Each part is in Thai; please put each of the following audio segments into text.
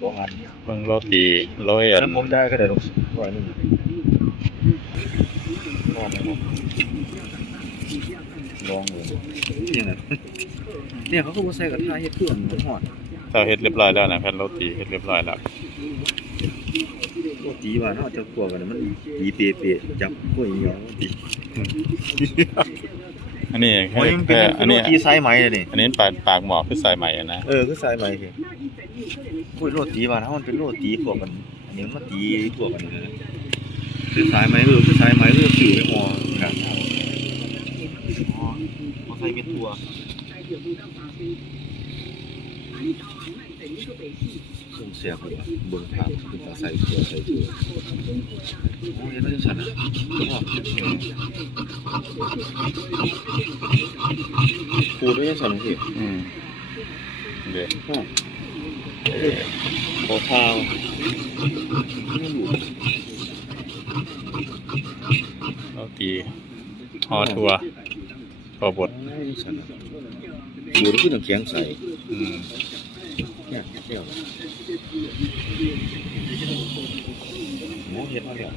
สองอันเบิ่งโรตีโรยอันแล้วผมได้ก็ได้ดอกร้อยหนึงลองไหมครับลองเลยนี่นะเนี่ยเขาก็บ่ใส่กระทะเฮ็ดเครื่องมันฮอดเจ้าเฮ็ดเรียบร้อยแล้วนะแผ่นโรตีเฮ็ดเรียบร้อยแล้วโรตีว่าเนาะจะกลัวกันมันตีเปะๆจับกล้วยเหนียวตีอันนี้โอ้ยมันเป็นแค่อันโรนี้ตีสายไหมเลยนี่อันนี้ปากปากหมอคือสายใหม่อะนะเออคือสายไหม สิกล้ยโรตีว่านเนามันเป็นโรตีพวกกันอันนี้มันตีพวกกันนี่นะคือสายไหมเออคือสายไหมเออคือหม้อครับอ๋อบ่ใส่เม็ดถั่วเครื่องเสียบเลยเบิ่งภาพคือตาใส่ตัวใส่ตัวโอ้ยมันจังซั่นนะพูดได้จังซั่นสิอืมเดี๋ยว โอทาวไม่รู้โรตีห่อถั่วข้าวบดได้จังซั่นน่ะดูแล้วคือน้ำแข็งใสอืมเนี่ยเดี๋ยวโอ้เฮ็ดมาแล้ว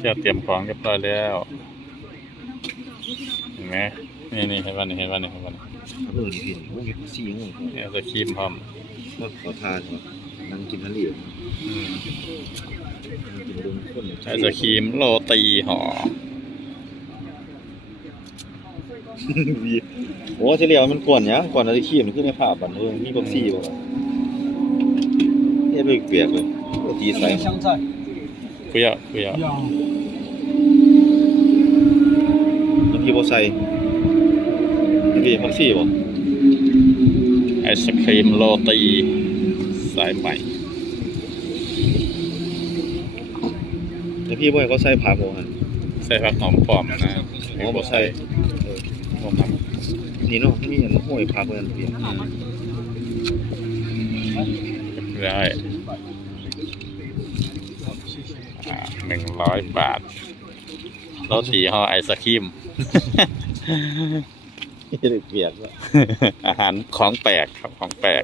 เจ้าเตรียมของเรียบร้อยแล้ว เห็นไหม นี่นี่เห็นวันนี้เห็นวันนี้เห็นวันนี้ เออนี่เห็นโอ้เฮ็ดมาสี่โมง เนี่ยจะครีมพร้อม ก็ขอทานว่ะนั่งกินทะเล อืม นั่งกินเบิ่งคน ไอศครีมโรตีห่อ โอ้เฉลี่ยมันก่อนหยังก่อนอะไรขี้มันขึ้นในภาพบันเออมีบักซี่บ่วะเฮ็ดไปเปียกเลยโรตีใส่ 香菜 คุยอ่ะคุยอ่ะ 要 น้ำพี่บ่ใส่ น้ำพี่บักซี่บ่ไอศครีมโรตีสายใหม่น้ำพี่บ่ให้เขาใส่ผักบ่หั่นใส่ผักหอมปลอมนะอ๋อบ่ใส่เออบ่มักนี่เนาะมีอันห้อยผักไว้อันเปียกได้หนึ่งร้อยบาทโรตีห่อไอศครีม ได้เปียกแล้อาหารของแปลกครับของแปลก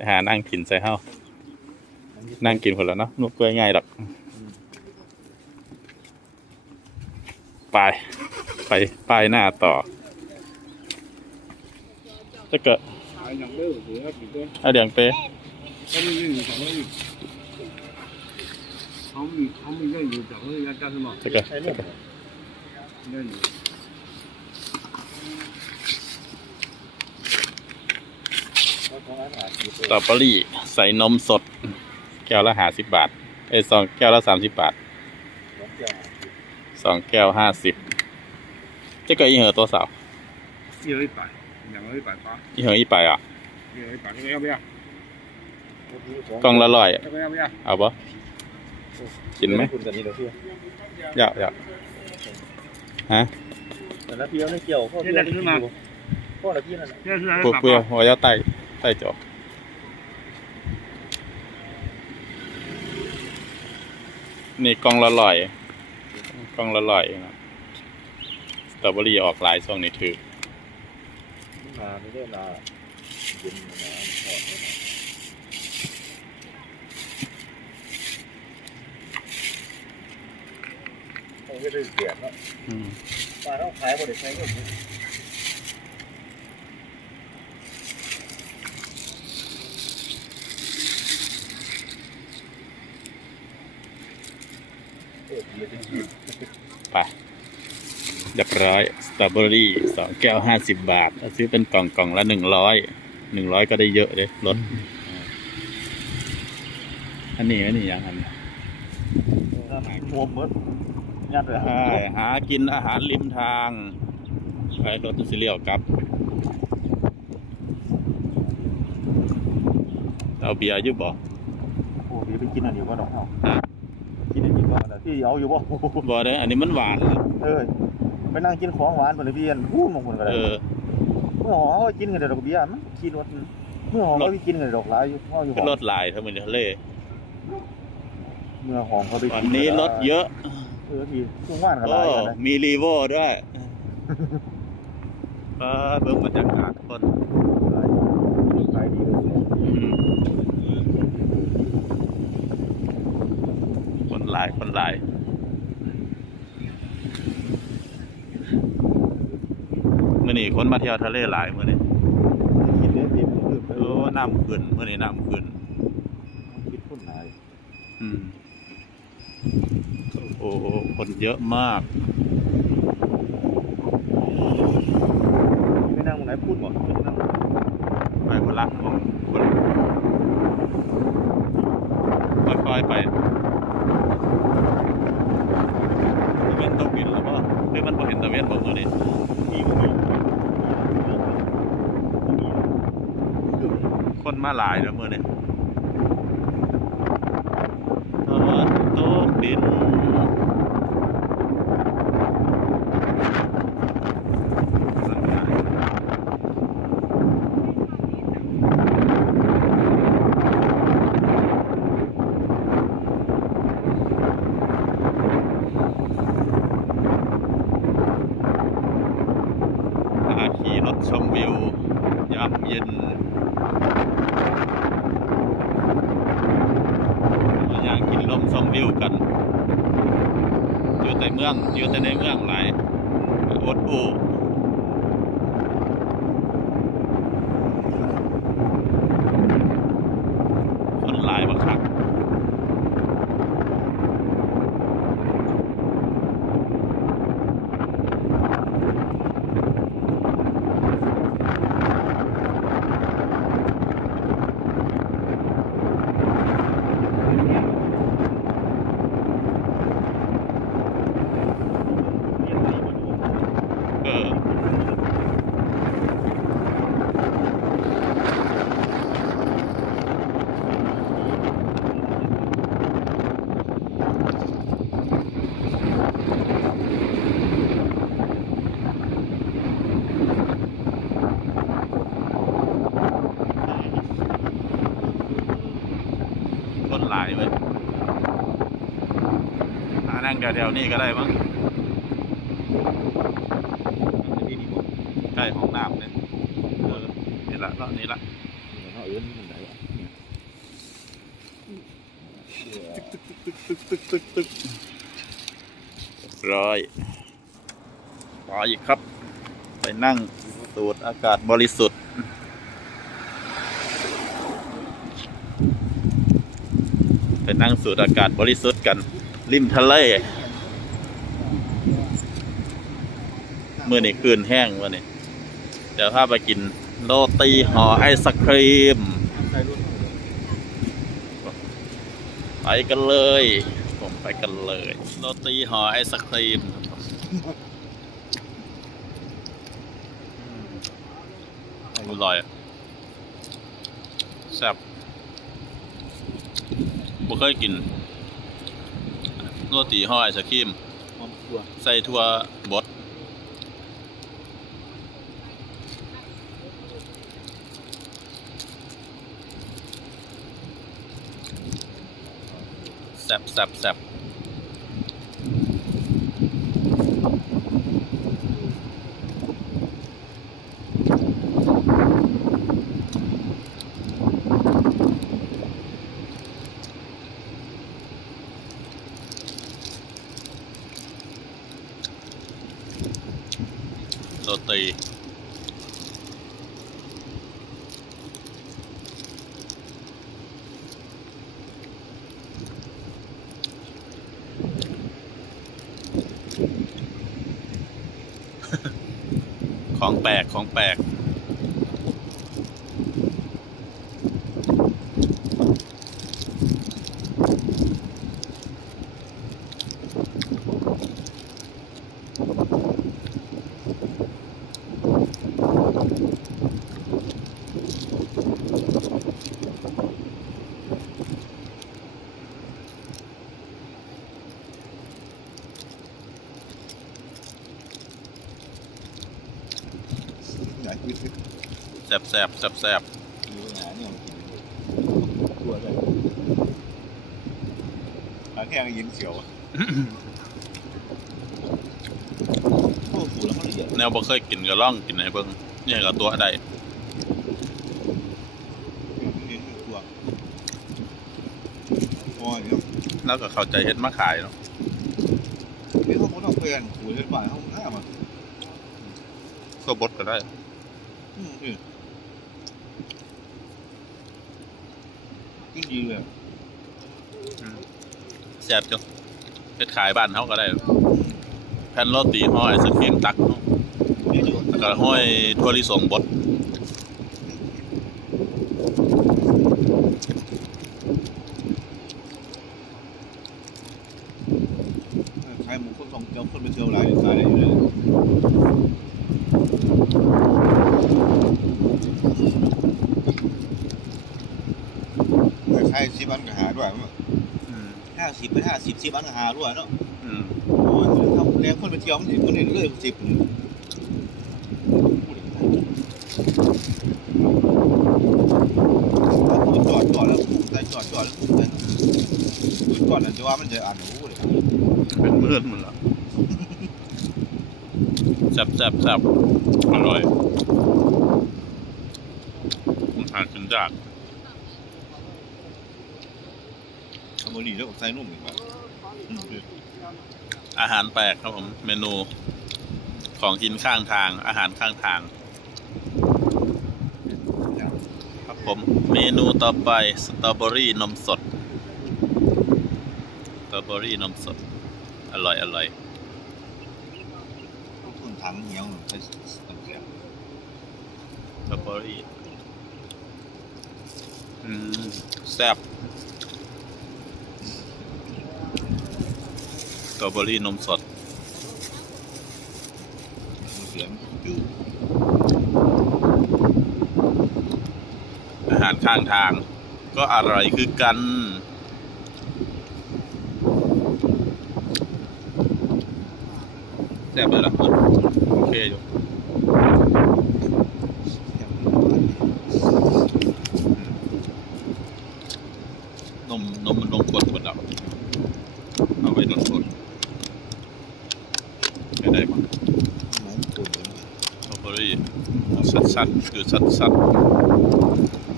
อาหารนั่งกินใส่เฮานั่งกินคนละเนาะนุกล้วยง่ายหรอกไป ไปไปหน้าต่อจะเกิดเอาเดียงเปเขามีต่จะสมองจะเกิด ใส่เนี่ย 那有。 สตรอเบอรี่ใส่นมสด แก้วละห้าสิบบาทเอ้ยสองแก้วละสามสิบบาทสองแก้วห้าสิบจะเกิดอีเหอตัวสาว 一人一百，两个一百八， อีเหออีไปอ่ะ 一人一百，这个要不要？ กล่องละร้อย 这个要不要？ เอาปะกินไหม คุณกันนี่เด้อเพื่อ อยากอยาก ฮะแต่ละเพียวไม่เกี่ยวพ่อเพียวขึ้นมาพ่อละพี่นั่นแหละเปลือกเปลือกหัวยาวไต่ไต่จอกนี่กองละลอยกองละลอยครับสตรอเบอรี่ออกหลายช่วงนี้ถือมาไม่ได้ลาเย็นนะ โอ้ยได้เปียกแล้วอืมปลาเราขายบ่ได้ใช้เงินเนี่ยเออเดี๋ยวจะกินไปเรียบร้อยสตรอเบอรี่สองแก้วห้าสิบบาทถ้าซื้อเป็นกล่องกล่องละหนึ่งร้อยหนึ่งร้อยก็ได้เยอะเลยลดอันนี้อันนี้ยังอันนี้ถ้าหมายรวมหมด ยัดเลยใช่หากินอาหารริมทางไปรถสิเลียวกลับ เอาเบียร์อยุบบ่โอ้ยไปกินอันเดียวก็ดอกเฮากินอันเดียวก็ได้พี่เอาอยู่บ่บ่ได้ อันนี้มันหวาน เออไปนั่งกินของหวานเพิ่นเลยพี่อันพูดมงคลก็เอได้อเมื่อหอเขากินกันดอกเบี้ยมันขี่รถเมื่อหอเขาไปกินกันดอกหลายอยู่เฮาอยู่หก็อรถหลายเท่ามันทะเลเมื่อหอเขาไปกิวันนี้รถเยอะเออพี่ช่วงว่านก็หโอ้ลายกันนะมีรีโวด้วยเออเบิ่งบรรยากาศคนหลายขายอืมคนหลายคนหลายมื่อนี้คนมาเที่ยวทะเลหลายมื่อนี้คิดเรื่องที่มันคือโอ้น้ำขึ้นมื่อนี้น้ำขึ้นคิดคนหลาย อืม โอ้โหคนเยอะมากไม่นั่งตรงไหนพูดหมดไม่นั่งไปคนละมองคนค่อยๆไปตะเวนตกดินแล้วก็หรือมันพอเห็นตะเวนบอกมือนี่มีก็มีมีคือคนมาหลายแล้วมือนี่ตะวันตกดินพาขี่รถชมวิวยามเย็นมาย่างกินลมชมวิวกัน อยู่แต่เมืองอยู่แต่ในเมืองหลายอดอูคนหลายบักคัก เออคนหลายเว้ยหา นั่งแถวๆนี่ก็ได้มั้งที่นี่หมดใกล้ห้องน้ำเนี่ยเออนี่ละรอบนี้ละเขาเอื้อนมันไหนวะร้อยไปอีกครับ ไปนั่งสูดอากาศบริสุทธิ์ไปนั่งสูดอากาศบริสุทธิ์กัน ริมทะเลเมื่อนี่คืนแห้งเมื่อนี่เดี๋ยวพาไปกินโรตีห่อไอศครีม ไปกันเลย ผมไปกันเลย โรตีห่อไอศครีมอร่อยอะแซ่บบ่เคยกิน โรตีห่อไอศครีมความตัวใส่ถั่วบดแซ่บแซ่บแซ่บ โรตีของแปลกของแปลก แสบแสบแสบปลาแค่ยินเสียวแนวบ่เคยกินกระล่องกินไหนเบิ่งเนี่ยก็ตัวได้แล้วก็เข้าใจเฮ็ดมาขายเนาะนี่เขาบดเอาเพื่อนหูเฮ็ดฝ่ายเขาท้มอะก็บดก็ได้ อืม อืมกินดีเลยแซ่บจังเฮ็ดขายบ้านเฮาก็ได้ แผ่นโรตีห่อไอศครีมตักเนาะนี่อยู่แล้วก็ห้อยถั่วลิสงบดใครหมู่คนสองเจ้าคนไปเที่ยวหลายหลายอยู่เลยใครสิบัน ก็หาด้วยมั้งอืมห้าสิบไปห้าสิบสิบันก็หาด้วยเนาะอืมโอ้ยทำแรงคนไปเที่ยวมันเห็นมันเห็นเลยสิบเลยจอดจอดแล้วใส่จอดจอดแล้วใส่จอดแล้วจะว่ามันจะอ่านหูเลยเป็นเมื่อนหมันละแซ่บแซ่บแซ่บอร่อยมันหากินยาก เอาโมลีแล้วใส่นุ่มอีกแบบอาหารแปลกครับผม เมนูของกินข้างทาง อาหารข้างทาง ครับผม เมนูต่อไปสตรอเบอรี่นมสดสตรอเบอรี่นมสด อร่อยอร่อยทุนถังเหนียวใส่ตังเกียบสตรอเบอรี่อืมแซ่บส ตรอเบอรี่นมสดเสียงจืดอาหารข้างทาง ก็อร่อยคือกันแซ่บเลยล่ะโอเคอยู่นมนมมันนมกดกดเอาเอาไว้นมกดไม่ได้ปะ ไหนปวดเลย สตรอเบอรี่สัดสัดคือสัดสัด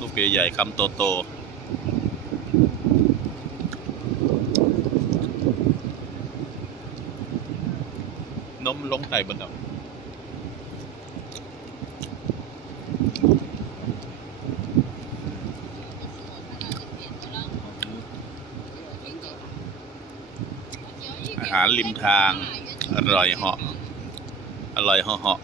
ลูกใหญ่ๆคำโตโตๆนมลงไต่บนเอาอาหารริมทาง อร่อยเหาะ อร่อยเหาะ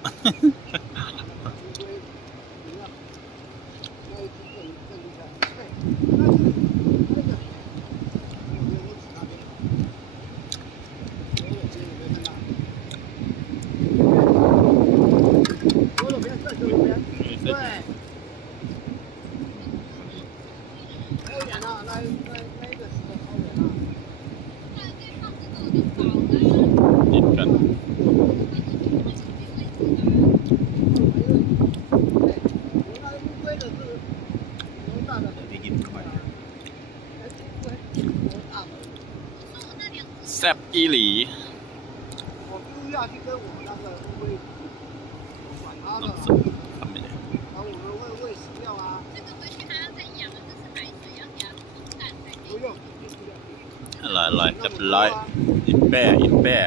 เแซ่บอีหลีอร่อยๆเรียบร้อยอีแป้อีแป้